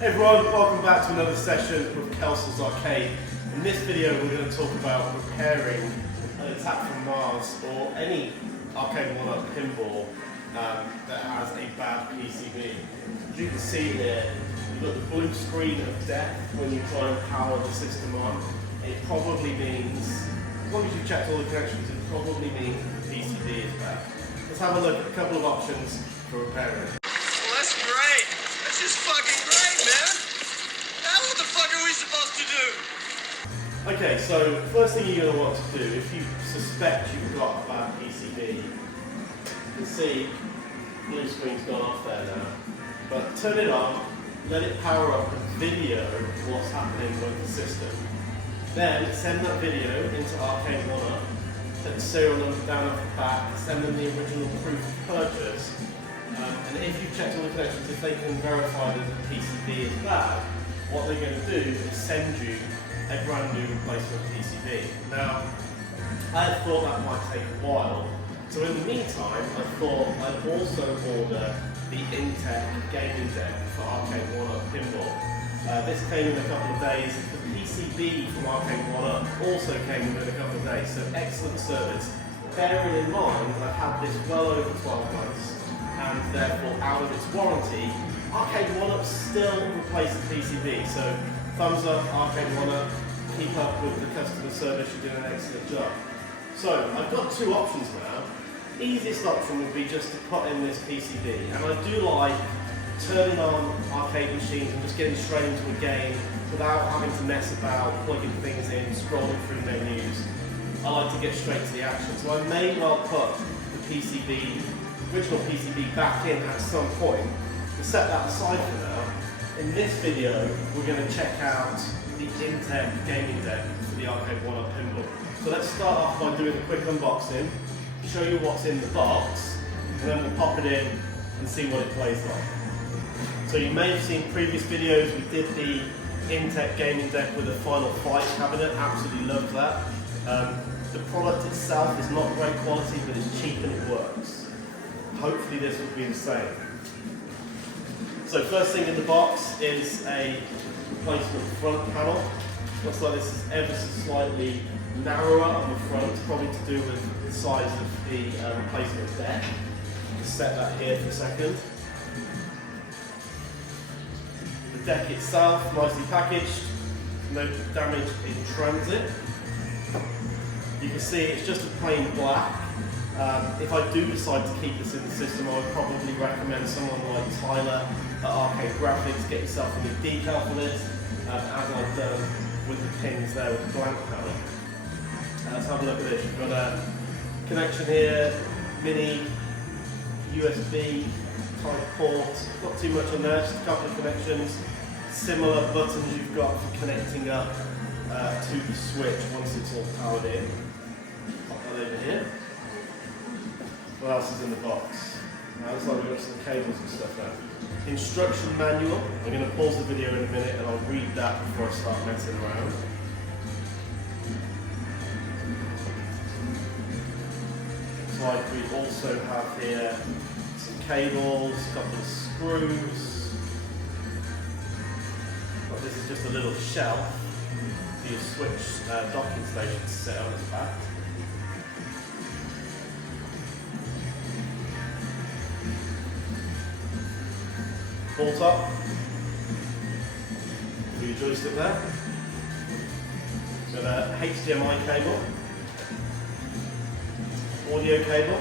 Hey everyone, welcome back to another session with Kelsel's Arcade. In this video we're going to talk about repairing an Attack from Mars or any Arcade1up pinball that has a bad PCB. As you can see here, you've got the blue screen of death when you try and power the system on. It probably means, as long as you've checked all the connections, it probably means the PCB is bad. Let's have a look at a couple of options for repairing it. Well, that's great. That's just fucking great, man. Now what the fuck are we supposed to do? Okay, so first thing you're going to want to do, if you suspect you've got a bad PCB, you can see blue screen's gone off there now, but turn it on, let it power up and video what's happening with the system. Then send that video into Arcade1up, set the serial number down off the back, send them the original proof of purchase, and if you've checked all the connections, if they can verify that the PCB is bad, what they're going to do is send you a brand new replacement PCB. Now, I had thought that might take a while, so in the meantime, I thought I'd also order the Intec Gaming Deck for Arcade1up pinball. This came in a couple of days. The PCB from Arcade1up also came in a couple of days, so excellent service. Bearing in mind I've had this well over 12 months, and therefore out of its warranty, Arcade1up still replaced the PCB. So thumbs up, Arcade1up, keep up with the customer service, you're doing an excellent job. So I've got two options now. Easiest option would be just to put in this PCB, and I do like turning on arcade machines and just getting straight into a game without having to mess about, plugging things in, scrolling through menus. I like to get straight to the action, so I may well put the PCB, original PCB back in at some point. To set that aside for now, in this video we're going to check out the Intec Gaming Deck for the Arcade1up pinball. So let's start off by doing a quick unboxing, show you what's in the box, and then we'll pop it in and see what it plays like. So you may have seen previous videos, we did the Intec Gaming Deck with a Final Fight cabinet, absolutely loved that. The product itself is not great quality, but it's cheap and it works. Hopefully this will be the same. So first thing in the box is a replacement front panel. Looks like this is ever so slightly narrower on the front, probably to do with the size of the replacement deck. Just set that here for a second. The deck itself, nicely packaged, no damage in transit. You can see it's just a plain black. If I do decide to keep this in the system, I would probably recommend someone like Tyler at Arcade Graphics, get yourself a new decal for this, as I've done with the pins there with the blank panel. Let's have a look at this. You've got a connection here, mini USB type port, not too much on there, just a couple of connections. Similar buttons you've got for connecting up to the switch once it's all powered in. Pop that over here. What else is in the box? Looks like we've got some cables and stuff there. Instruction manual. I'm going to pause the video in a minute and I'll read that before I start messing around. Looks like we also have here some cables, a couple of screws. But this is just a little shelf for your switch docking station to sit on its back. Pull top, do your joystick there. Got a HDMI cable, audio cable,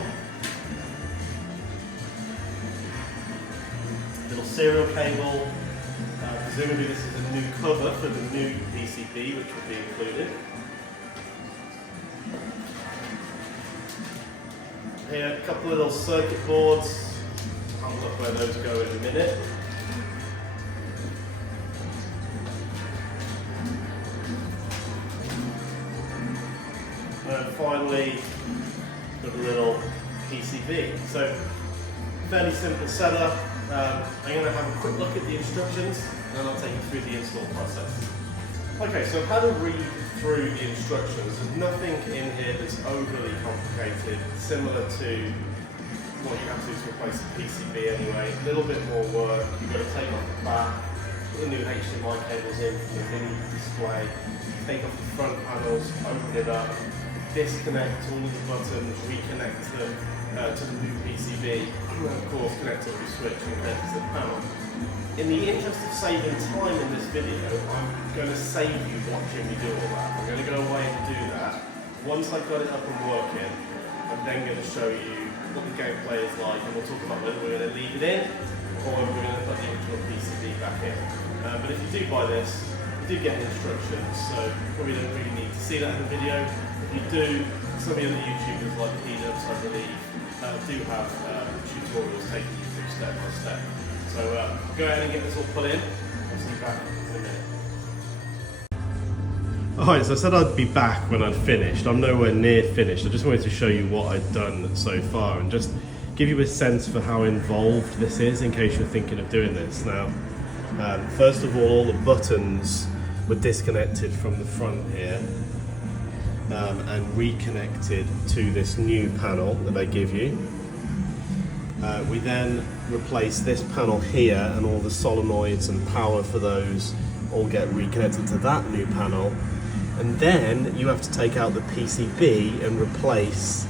little serial cable. Presumably this is a new cover for the new PCB which will be included. Here, a couple of little circuit boards. I'll look where those go in a minute. And finally, got a little PCB. So, fairly simple setup. I'm going to have a quick look at the instructions and then I'll take you through the install process. Okay, so I've had a read through the instructions. There's nothing in here that's overly complicated, similar to what you have to do to replace the PCB anyway. A little bit more work. You've got to take off the back, put the new HDMI cables in from the mini display, take off the front panels, open it up, disconnect all of the buttons, reconnect them to the new PCB, and of course connect it with the switch and connect it to the panel. In the interest of saving time in this video, I'm going to save you watching me do all that. I'm going to go away and do that. Once I've got it up and working, I'm then going to show you what the gameplay is like, and we'll talk about whether we're going to leave it in or whether we're going to put the original PCB back in. But if you do buy this, you do get instructions, so probably don't really need to see that in the video. If you do, some of the other YouTubers like Arcade1up, I believe, do have tutorials taking you through step by step. So go ahead and get this all put in. I'll see you back in a minute. Alright, so I said I'd be back when I'd finished. I'm nowhere near finished. I just wanted to show you what I'd done so far and just give you a sense for how involved this is in case you're thinking of doing this. Now, first of all the buttons were disconnected from the front here and reconnected to this new panel that they give you. We then replace this panel here, and all the solenoids and power for those all get reconnected to that new panel. And then you have to take out the PCB and replace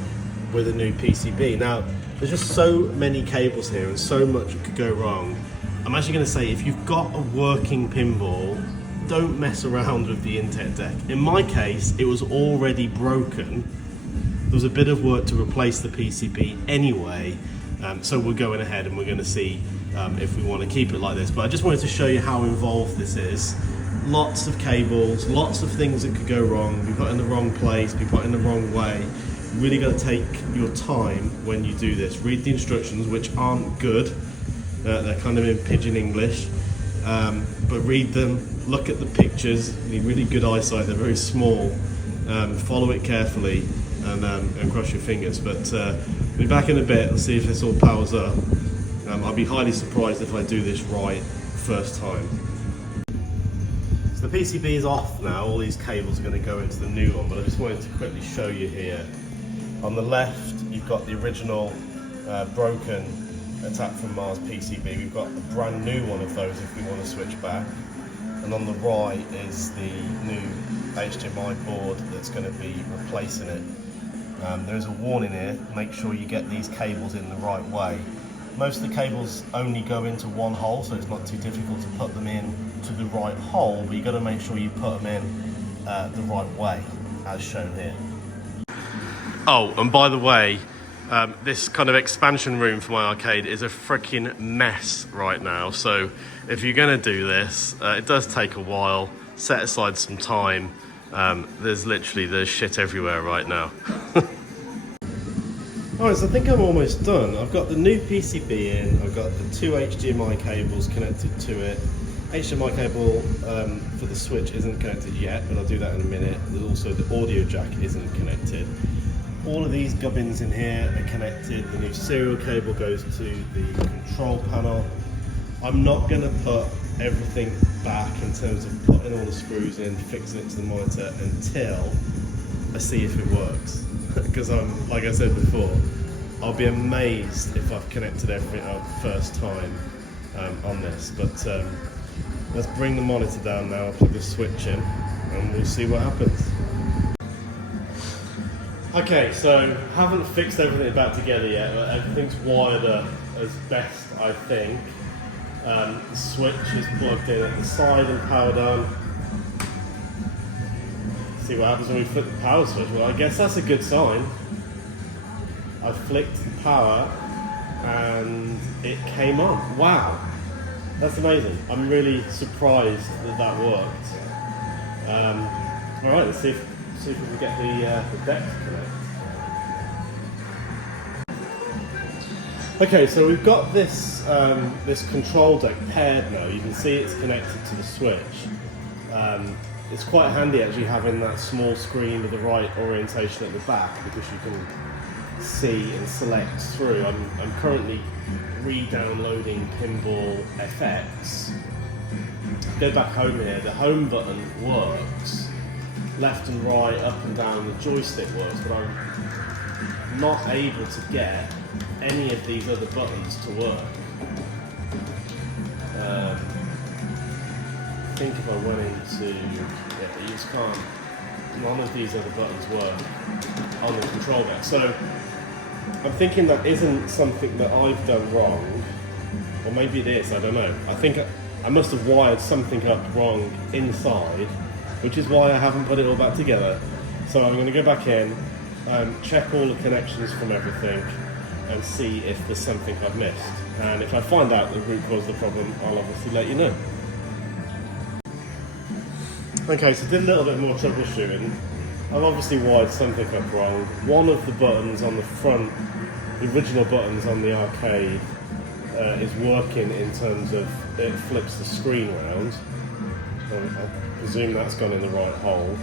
with a new PCB. Now, there's just so many cables here and so much could go wrong. I'm actually going to say, if you've got a working pinball, don't mess around with the Intec Deck. In my case, it was already broken. There was a bit of work to replace the PCB anyway. So we're going ahead and we're going to see if we want to keep it like this. But I just wanted to show you how involved this is. Lots of cables, lots of things that could go wrong, be put in the wrong place, be put in the wrong way. You really got to take your time when you do this. Read the instructions, which aren't good. They're kind of in pidgin English. But read them, look at the pictures, you need really good eyesight, they're very small. Follow it carefully and cross your fingers. But we'll be back in a bit and see if this all powers up. I'll be highly surprised if I do this right first time. So the PCB is off now, all these cables are going to go into the new one, but I just wanted to quickly show you here. On the left you've got the original broken Attack from Mars PCB. We've got a brand new one of those if we want to switch back. And on the right is the new HDMI board that's going to be replacing it. There's a warning here, make sure you get these cables in the right way. Most of the cables only go into one hole, so it's not too difficult to put them in to the right hole, but you've got to make sure you put them in the right way, as shown here. Oh, and by the way, this kind of expansion room for my arcade is a freaking mess right now, so if you're going to do this, it does take a while. Set aside some time. There's shit everywhere right now. Alright, so I think I'm almost done. I've got the new PCB in, I've got the two HDMI cables connected to it. HDMI cable for the Switch isn't connected yet, but I'll do that in a minute. There's also the audio jack isn't connected. All of these gubbins in here are connected. The new serial cable goes to the control panel. I'm not going to put everything back in terms of putting all the screws in, fixing it to the monitor until I see if it works. Because like I said before, I'll be amazed if I've connected everything up first time on this. But let's bring the monitor down now, I'll plug the switch in, and we'll see what happens. Okay, so haven't fixed everything back together yet, but everything's wired up as best I think. The switch is plugged in at the side and powered on. See what happens when we flip the power switch. Well, I guess that's a good sign. I flicked the power and it came on. Wow, that's amazing. I'm really surprised that that worked. All right, let's see if we can get the deck to connect. Okay, so we've got this this control deck paired now. You can see it's connected to the switch. It's quite handy actually having that small screen with the right orientation at the back, because you can see and select through. I'm currently re-downloading Pinball FX. Go back home here, the home button works. Left and right, up and down, the joystick works, but I'm not able to get any of these other buttons to work. think if I went into, yeah, you just can't, none of these other buttons work on the control deck. So I'm thinking that isn't something that I've done wrong, or maybe it is, I don't know. I think I must have wired something up wrong inside, which is why I haven't put it all back together. So I'm going to go back in, check all the connections from everything, and see if there's something I've missed. And if I find out the root cause of the problem, I'll obviously let you know. Okay, so did a little bit more troubleshooting. I've obviously wired something up wrong. One of the buttons on the front, the original buttons on the arcade, is working in terms of it flips the screen around. I presume that's gone in the right hole.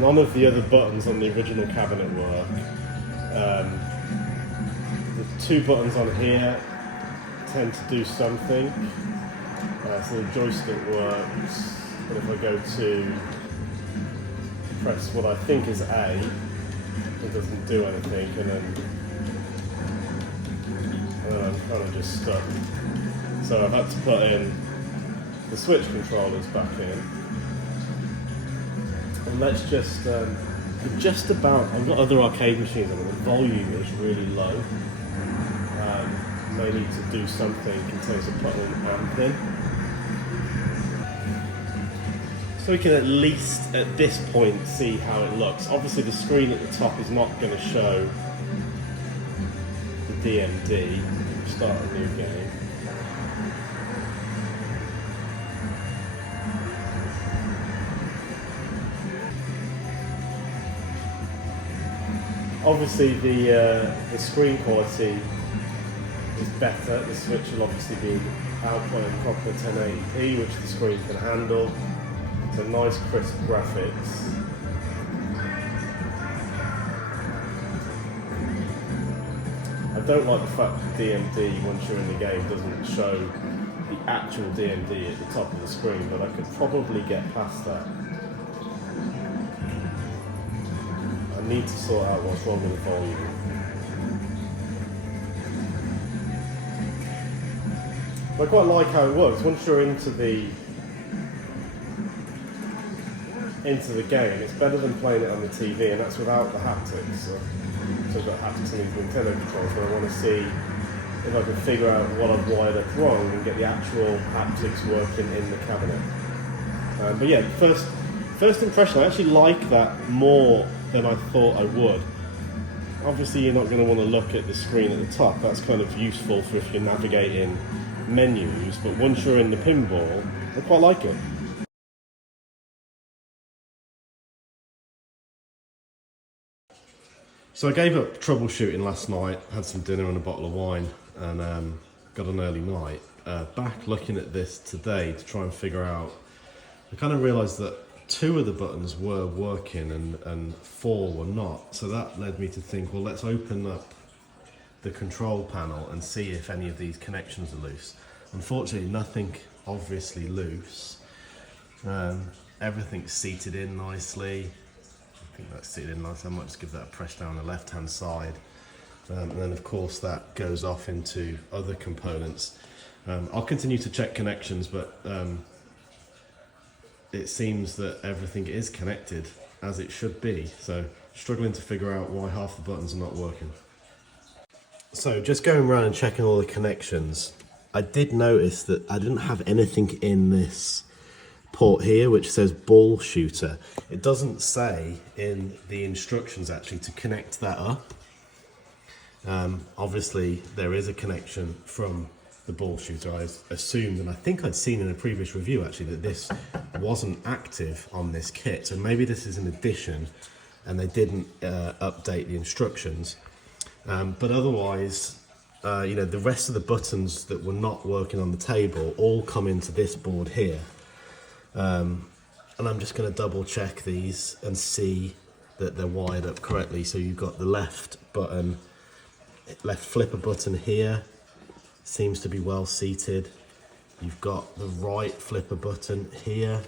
None of the other buttons on the original cabinet work. The two buttons on here tend to do something. So the joystick works, but if I go to press what I think is A, it doesn't do anything, and then I'm kind of just stuck. So I've had to put in the Switch controllers back in. And let's just, I've got other arcade machines on, but the volume is really low. May need to do something in terms of putting an amp in. So we can at least, at this point, see how it looks. Obviously the screen at the top is not going to show the DMD. Start a new game. Obviously the screen quality is better. The Switch will obviously be outputting proper 1080p, which the screen can handle. So nice crisp graphics. I don't like the fact that DMD, once you're in the game, doesn't show the actual DMD at the top of the screen, but I could probably get past that. I need to sort out what's wrong with the volume. But I quite like how it works. Once you're into the game, it's better than playing it on the TV, and that's without the haptics. So I've got haptics on these Nintendo controls, but I want to see if I can figure out what I've wired up wrong and get the actual haptics working in the cabinet. But yeah, first impression, I actually like that more than I thought I would. Obviously you're not going to want to look at the screen at the top. That's kind of useful for if you're navigating menus, but once you're in the pinball, I quite like it. So I gave up troubleshooting last night, had some dinner and a bottle of wine, and got an early night. Back looking at this today to try and figure out, I kind of realised that 2 of the buttons were working and 4 were not. So that led me to think, well, let's open up the control panel and see if any of these connections are loose. Unfortunately, nothing obviously loose. Everything's seated in nicely. I think that's seated in nicely. I might just give that a press down the left hand side. And then of course that goes off into other components. I'll continue to check connections, but it seems that everything is connected as it should be. So struggling to figure out why half the buttons are not working. So just going around and checking all the connections, I did notice that I didn't have anything in this port here which says ball shooter. It doesn't say in the instructions actually to connect that up. Obviously there is a connection from the ball shooter. I assumed, and I think I'd seen in a previous review actually, that this wasn't active on this kit, so maybe this is an addition and they didn't update the instructions. But otherwise, you know, the rest of the buttons that were not working on the table all come into this board here. And I'm just going to double check these and see that they're wired up correctly. So you've got the left button, left flipper button here, seems to be well seated. You've got the right flipper button here,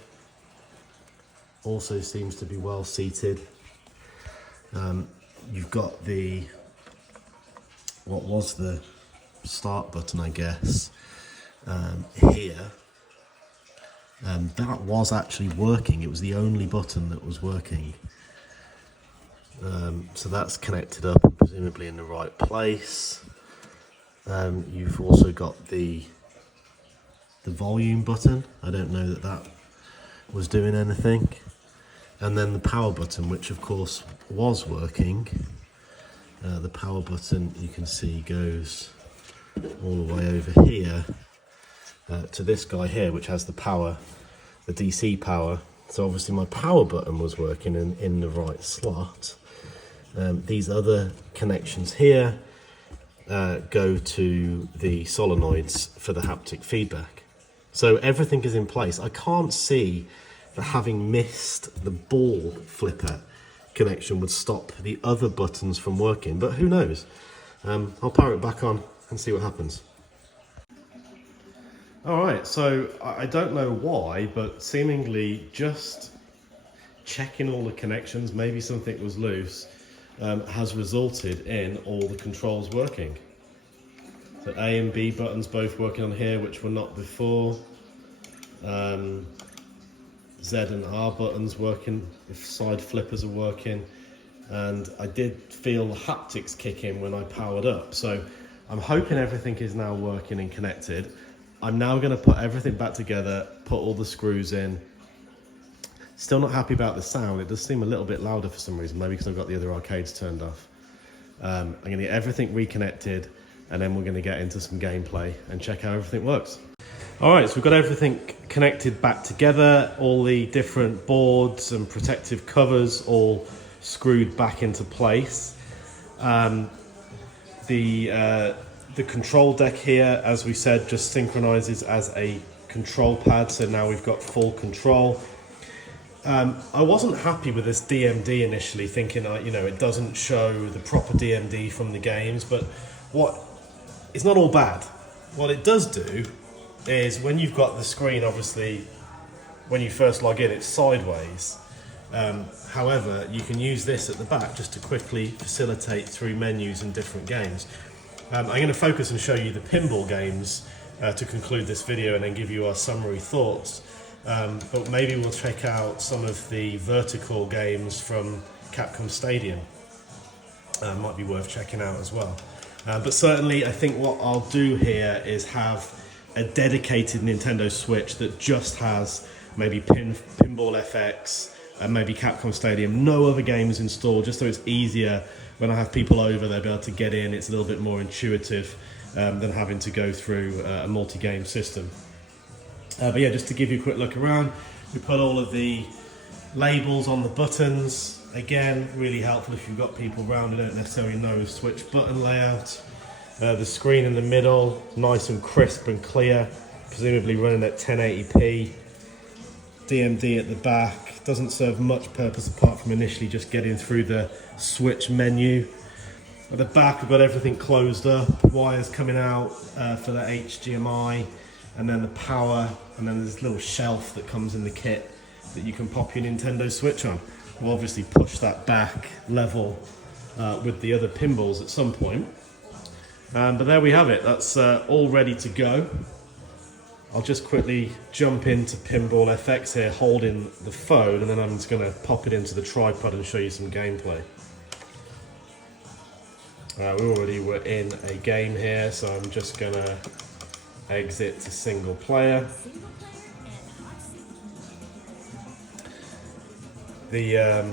also seems to be well seated. You've got the, what was the start button, I guess, here. that was actually working. It was the only button that was working. So that's connected up and presumably in the right place. You've also got the volume button. I don't know that that was doing anything. And then the power button, which of course was working. The power button, you can see, goes all the way over here to this guy here, which has the power, the DC power. So obviously my power button was working in the right slot. These other connections here go to the solenoids for the haptic feedback. So everything is in place. I can't see that having missed the ball flipper connection would stop the other buttons from working, but who knows? I'll power it back on and see what happens. Alright, so I don't know why, but seemingly just checking all the connections, maybe something was loose, has resulted in all the controls working. So A and B buttons both working on here, which were not before. Z and R buttons working, if side flippers are working. And I did feel the haptics kick in when I powered up. So I'm hoping everything is now working and connected. I'm now going to put everything back together, put all the screws in. Still not happy about the sound. It does seem a little bit louder for some reason, maybe because I've got the other arcades turned off. I'm going to get everything reconnected, and then we're going to get into some gameplay and check how everything works. All right, so we've got everything connected back together, all the different boards and protective covers all screwed back into place. The control deck here, as we said, just synchronizes as a control pad, so now we've got full control. I wasn't happy with this DMD initially, thinking it doesn't show the proper DMD from the games, but it's not all bad. What it does do is when you've got the screen, obviously, when you first log in, it's sideways. However, you can use this at the back just to quickly facilitate through menus in different games. I'm going to focus and show you the pinball games to conclude this video and then give you our summary thoughts. But maybe we'll check out some of the vertical games from Capcom Stadium. Might be worth checking out as well. But certainly I think what I'll do here is have a dedicated Nintendo Switch that just has maybe Pinball FX and maybe Capcom Stadium, no other games installed, just so it's easier when I have people over, they'll be able to get in. It's a little bit more intuitive than having to go through a multi-game system. But yeah, just to give you a quick look around, we put all of the labels on the buttons. Again, really helpful if you've got people around who don't necessarily know the Switch button layout. The screen in the middle, nice and crisp and clear, presumably running at 1080p. DMD at the back, doesn't serve much purpose apart from initially just getting through the Switch menu. At the back we've got everything closed up, wires coming out for the HDMI, and then the power, and then there's this little shelf that comes in the kit that you can pop your Nintendo Switch on. We'll obviously push that back level with the other pinballs at some point. But there we have it, that's all ready to go. I'll just quickly jump into Pinball FX here, holding the phone, and then I'm just going to pop it into the tripod and show you some gameplay. We already were in a game here, so I'm just going to exit to single player. The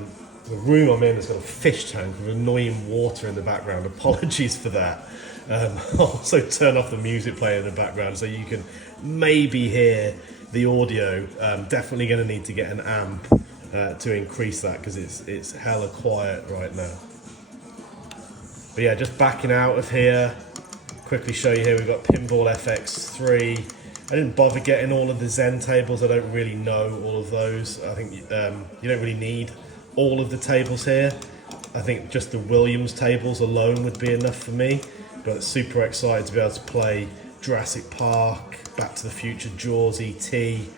room I'm in has got a fish tank with annoying water in the background. Apologies for that. I'll also turn off the music player in the background so you can maybe hear the audio. Definitely going to need to get an amp to increase that because it's hella quiet right now. But yeah, just backing out of here. Quickly show you here, we've got Pinball FX3. I didn't bother getting all of the Zen tables. I don't really know all of those. I think you don't really need all of the tables here. I think just the Williams tables alone would be enough for me. But super excited to be able to play Jurassic Park, Back to the Future, Jaws, E.T.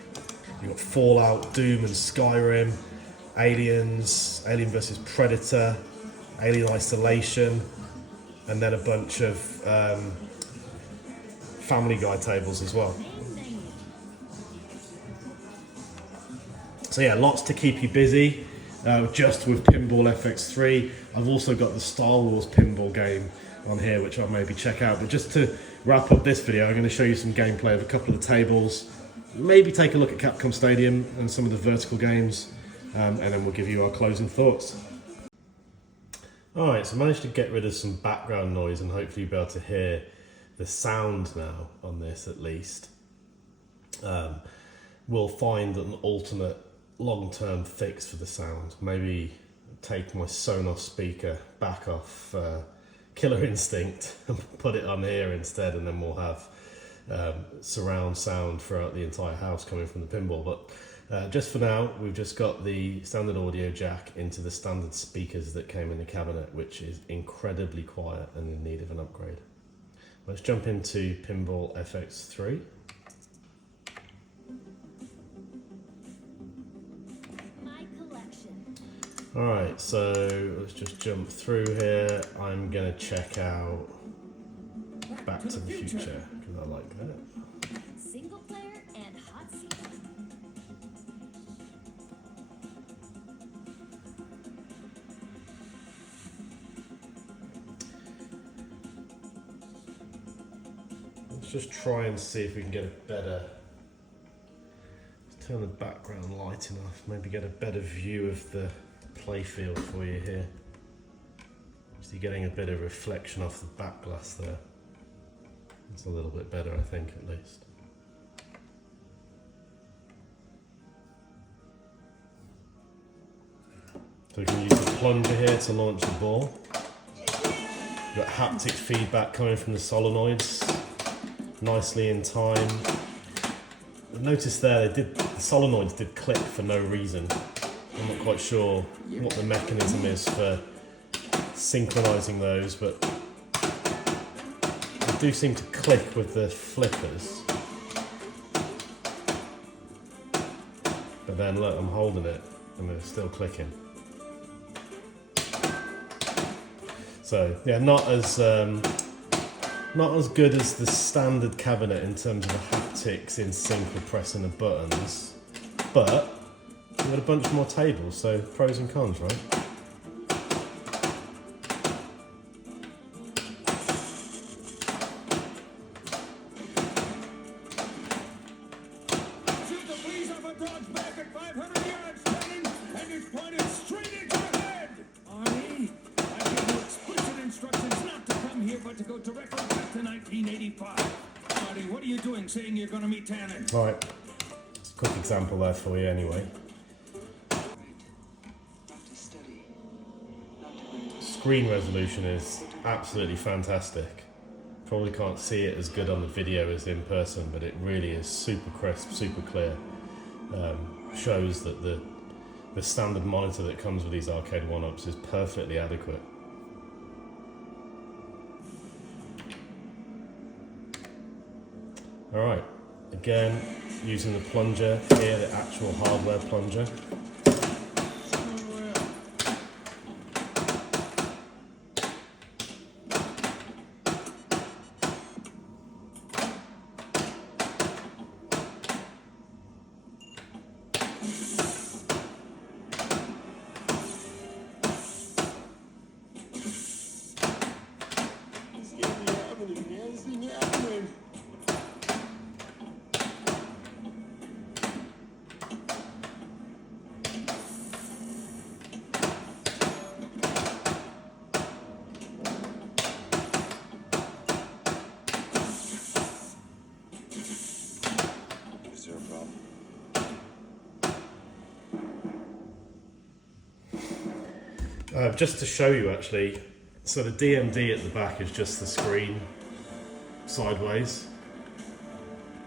You've got Fallout, Doom and Skyrim, Aliens, Alien vs Predator, Alien Isolation, and then a bunch of Family Guy tables as well. So yeah, lots to keep you busy just with Pinball FX3. I've also got the Star Wars pinball game on here, which I'll maybe check out. But just to wrap up this video, I'm going to show you some gameplay of a couple of the tables, maybe take a look at Capcom Stadium and some of the vertical games, and then we'll give you our closing thoughts. Alright, so I managed to get rid of some background noise and hopefully you'll be able to hear the sound now on this at least. We'll find an alternate long-term fix for the sound. Maybe take my Sonos speaker back off Killer Instinct and put it on here instead, and then we'll have surround sound throughout the entire house coming from the pinball. But just for now, we've just got the standard audio jack into the standard speakers that came in the cabinet, which is incredibly quiet and in need of an upgrade. Let's jump into Pinball FX3. Alright, so let's just jump through here. I'm going to check out Back to the Future, because I like that. Single player and hot seat. Let's just try and see if we can get a better... Let's turn the background lighting off, maybe get a better view of the playfield for you here. So you're getting a bit of reflection off the back glass there. It's a little bit better, I think, at least. So we can use the plunger here to launch the ball. You've got haptic feedback coming from the solenoids, nicely in time. Notice there, the solenoids did click for no reason. I'm not quite sure what the mechanism is for synchronizing those, but they do seem to click with the flippers. But then look, I'm holding it and they're still clicking. So yeah, not as good as the standard cabinet in terms of the haptics in sync with pressing the buttons, but we've got a bunch more tables, so pros and cons, right? Shoot the breeze off a broad back at 500 yards, Cannon, and it's pointed straight into your head! Arnie, I give you explicit instructions not to come here, but to go directly back to 1985. Arnie, what are you doing saying you're going to meet Tannen? Right, just a quick example there for you anyway. Screen resolution is absolutely fantastic. Probably can't see it as good on the video as in person, but it really is super crisp, super clear. Shows that the standard monitor that comes with these Arcade1ups is perfectly adequate. Alright, again, using the plunger here, the actual hardware plunger. Just to show you actually, so the DMD at the back is just the screen sideways.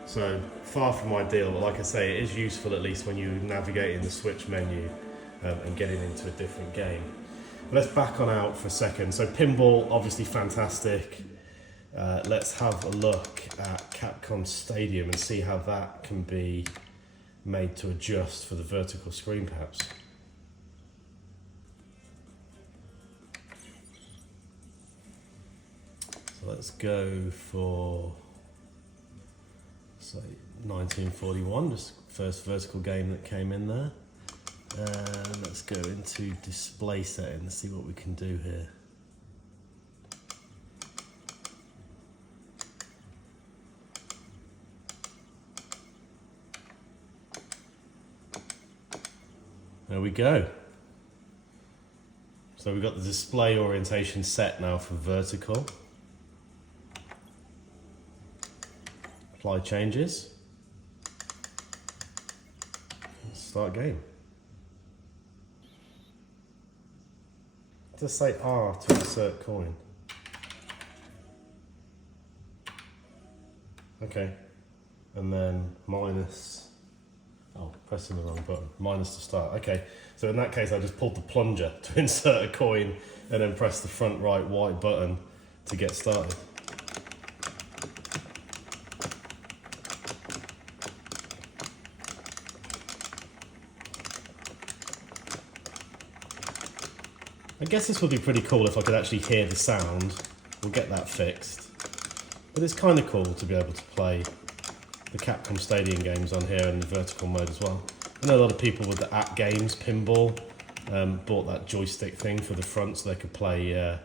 So far from ideal, but like I say, it is useful at least when you navigate in the Switch menu and getting into a different game. But let's back on out for a second. So pinball, obviously fantastic. Let's have a look at Capcom Stadium and see how that can be made to adjust for the vertical screen perhaps. So let's go for, say, 1941, just first vertical game that came in there. And let's go into display settings and see what we can do here. There we go. So we've got the display orientation set now for vertical. Apply changes. Start game. Just say R to insert coin. Okay. And then minus. Oh, pressing the wrong button. Minus to start. Okay. So in that case, I just pulled the plunger to insert a coin and then press the front right white button to get started. I guess this would be pretty cool if I could actually hear the sound. We'll get that fixed. But it's kind of cool to be able to play the Capcom Stadium games on here in the vertical mode as well. I know a lot of people with the app games, pinball, bought that joystick thing for the front so they could play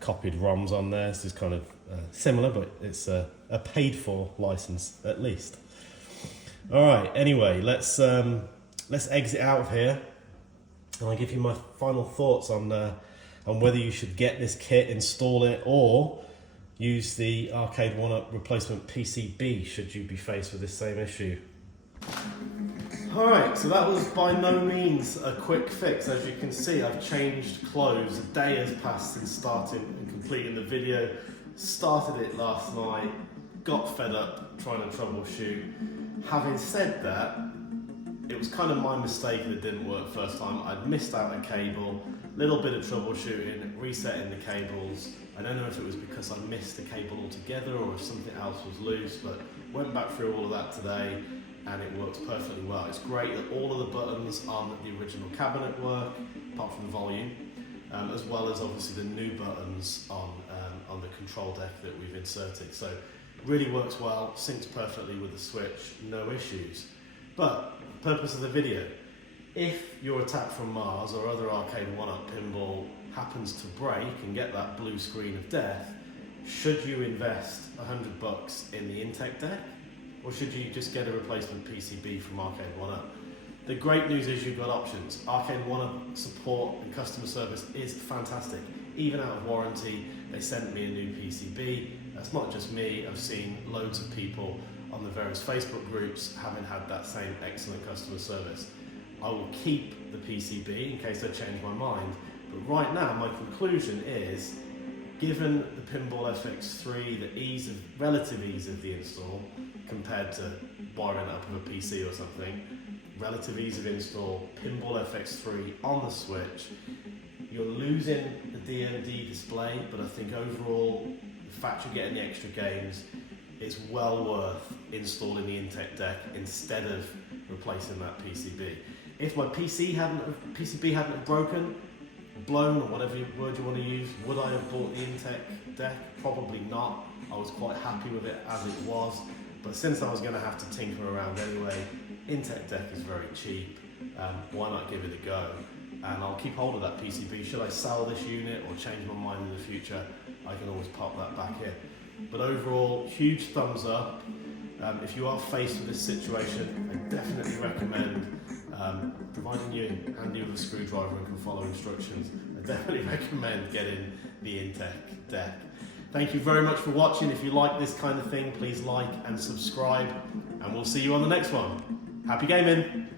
copied ROMs on there. This is kind of similar, but it's a paid-for license at least. All right. Anyway, let's exit out of here, and I'll give you my final thoughts on whether you should get this kit, install it, or use the Arcade1up replacement PCB should you be faced with this same issue. Alright, so that was by no means a quick fix. As you can see, I've changed clothes. A day has passed since starting and completing the video. Started it last night, got fed up trying to troubleshoot. Having said that, it was kind of my mistake that it didn't work first time. I'd missed out a cable, little bit of troubleshooting, resetting the cables. I don't know if it was because I missed the cable altogether or if something else was loose, but went back through all of that today and it works perfectly well. It's great that all of the buttons on the original cabinet work, apart from the volume, as well as obviously the new buttons on the control deck that we've inserted. So really works well, syncs perfectly with the Switch, no issues. But the purpose of the video, if your Attack from Mars or other Arcade1up pinball happens to break and get that blue screen of death, should you invest $100 in the Intec Deck, or should you just get a replacement PCB from Arcade1up? The great news is you've got options. Arcade1up support and customer service is fantastic. Even out of warranty, they sent me a new PCB. That's not just me, I've seen loads of people on the various Facebook groups having had that same excellent customer service. I will keep the PCB in case I change my mind, but right now my conclusion is, given the Pinball FX3, the relative ease of the install compared to wiring it up with a PC or something, relative ease of install, Pinball FX3 on the Switch, you're losing the DMD display, but I think overall, the fact you're getting the extra games, it's well worth installing the Intec Deck instead of replacing that PCB. If my PCB hadn't broken, blown, or whatever word you want to use, would I have bought the Intec Deck? Probably not. I was quite happy with it as it was, but since I was going to have to tinker around anyway, Intec Deck is very cheap, why not give it a go? And I'll keep hold of that PCB. Should I sell this unit or change my mind in the future, I can always pop that back in. But overall, huge thumbs up. If you are faced with this situation, I definitely recommend, providing you're handy with a screwdriver and can follow instructions, I definitely recommend getting the Intec Deck. Thank you very much for watching. If you like this kind of thing, please like and subscribe, and we'll see you on the next one. Happy gaming!